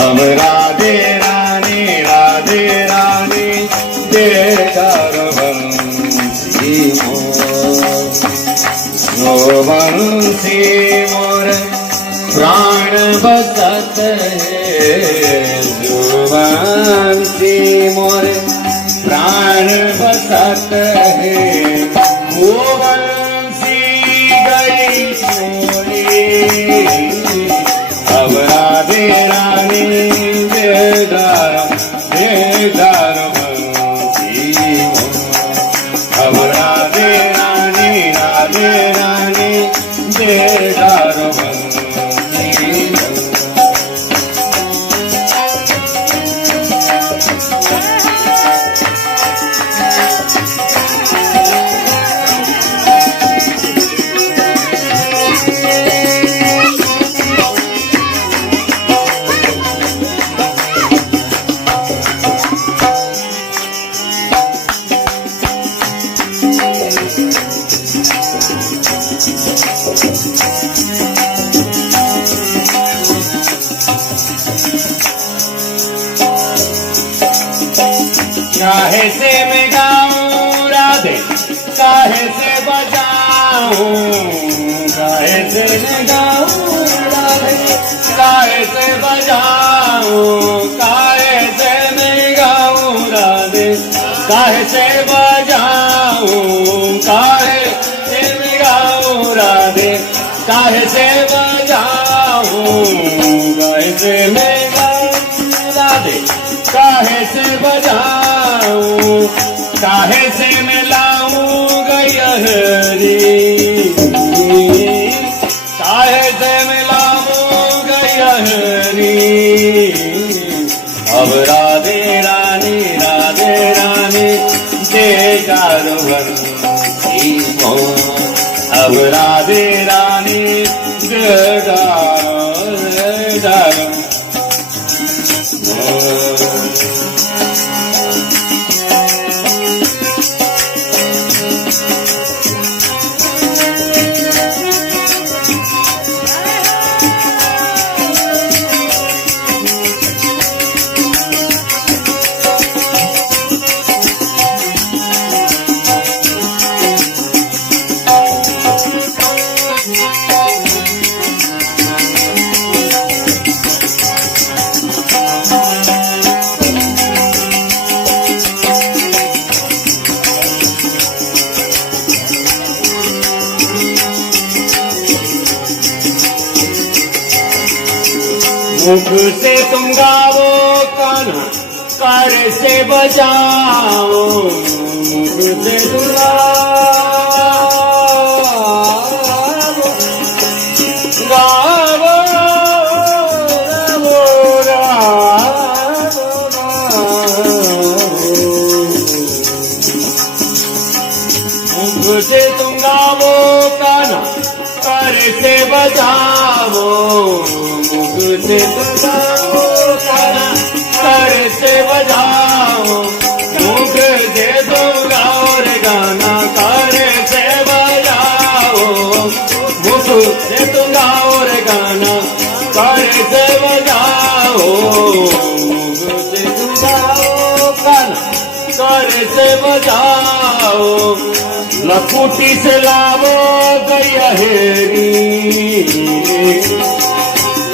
अब राधे रानी देदार बंसी मोर, जो बंसी मोर प्राण बसत है, जो बंसी मोर प्राण बसत है, वो बंसी गई छोड़ी। अब राधे रानी देदार बंसी मोर, अब राधे रानी देदार बंसी मोर। काहे से मैं गाऊं राधे, काहे से बजाऊं, काहे से मैं गाऊं राधे, काहे से बजाऊं, काहे से मैं गाऊं राधे, काहे से बजाऊं, काहे से मैं गाऊं राधे, काहे से बजाऊं, काहे से मैं गाऊं राधे, काहे से बजाऊं, काहे से मैं लाऊं गैया हरी, काहे से मैं लाऊं गैया हरी। अब राधे रानी देदार बंसी मोर, अब राधे रानी देदार मुख से तुम गाओ कान्हा, कर से बजाओ, मुख से तुम गाओ, मुख से तुम गाओ कान्हा, कर से बजाओ, मुख से बजाओ कान्हा, कर से बजाओ, मुख से तुम गाओ रे गाना, कर से बजाओ, मुख से तुम गाओ रे गाना, कर से बजाओ, मुख से तुम गाओ कान्हा, कर से बजाओ। लखुटी से लावो गैया हेरी,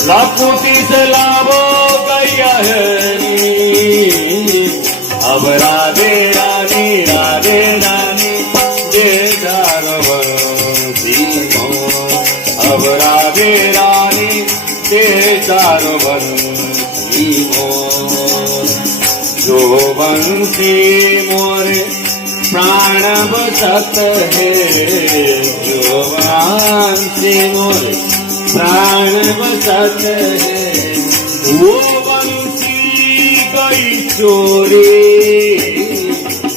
लखुटी से लावो गैया हेरी। अब राधे रानी देदार बंसी मोर, अब राधे रानी देदार बंसी मोर, जो बंसी मोरे प्राण बसत है, जो बंसी मोरे प्राण बसत है, वो बंसी गई चोरी।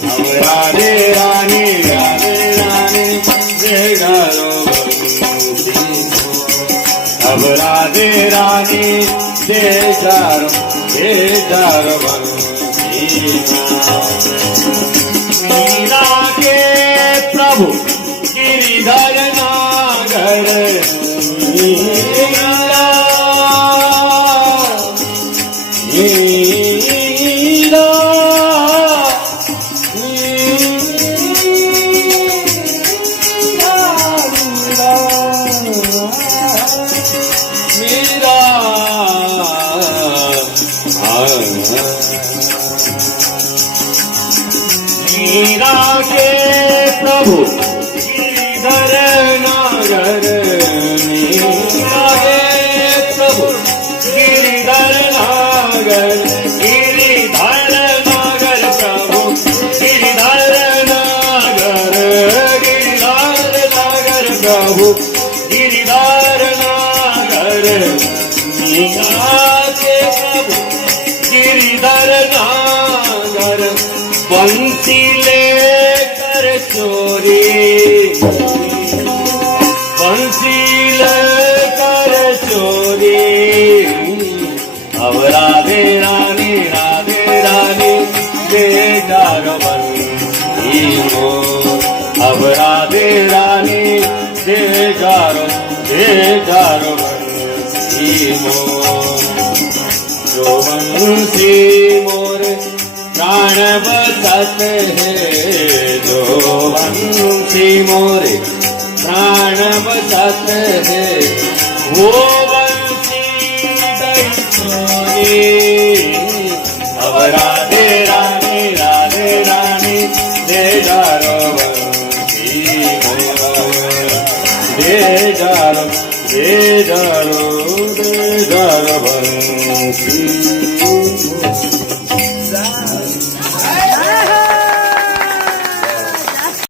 अब राधे रानी देदार बंसी मोर, अब राधे रानी देदार बंसी मोर। मीरा के प्रभु गिरिधर नागर, मीरा मीरा मीरा के प्रभु गिरिधर नागर मीरा के प्रभु गिरिधर नागर गिरिधर नागर प्रभु गिरिधर नागर गिरिधर नागर प्रभु गिरिधर नागर मीरा के प्रभु गिरिधर नागर बंसी लेकर चोरी बंसी लेकर चोरी अब राधे रानी दे जारो बंसी मोर अब राधे रानी दे जारो बंसी मोर जो बंसी मोर प्राण बसत है जो बंसी मोरे प्राण बसत है वो बंसी दई अब राधे रानी दे जारो बंसी दे जारो बंसी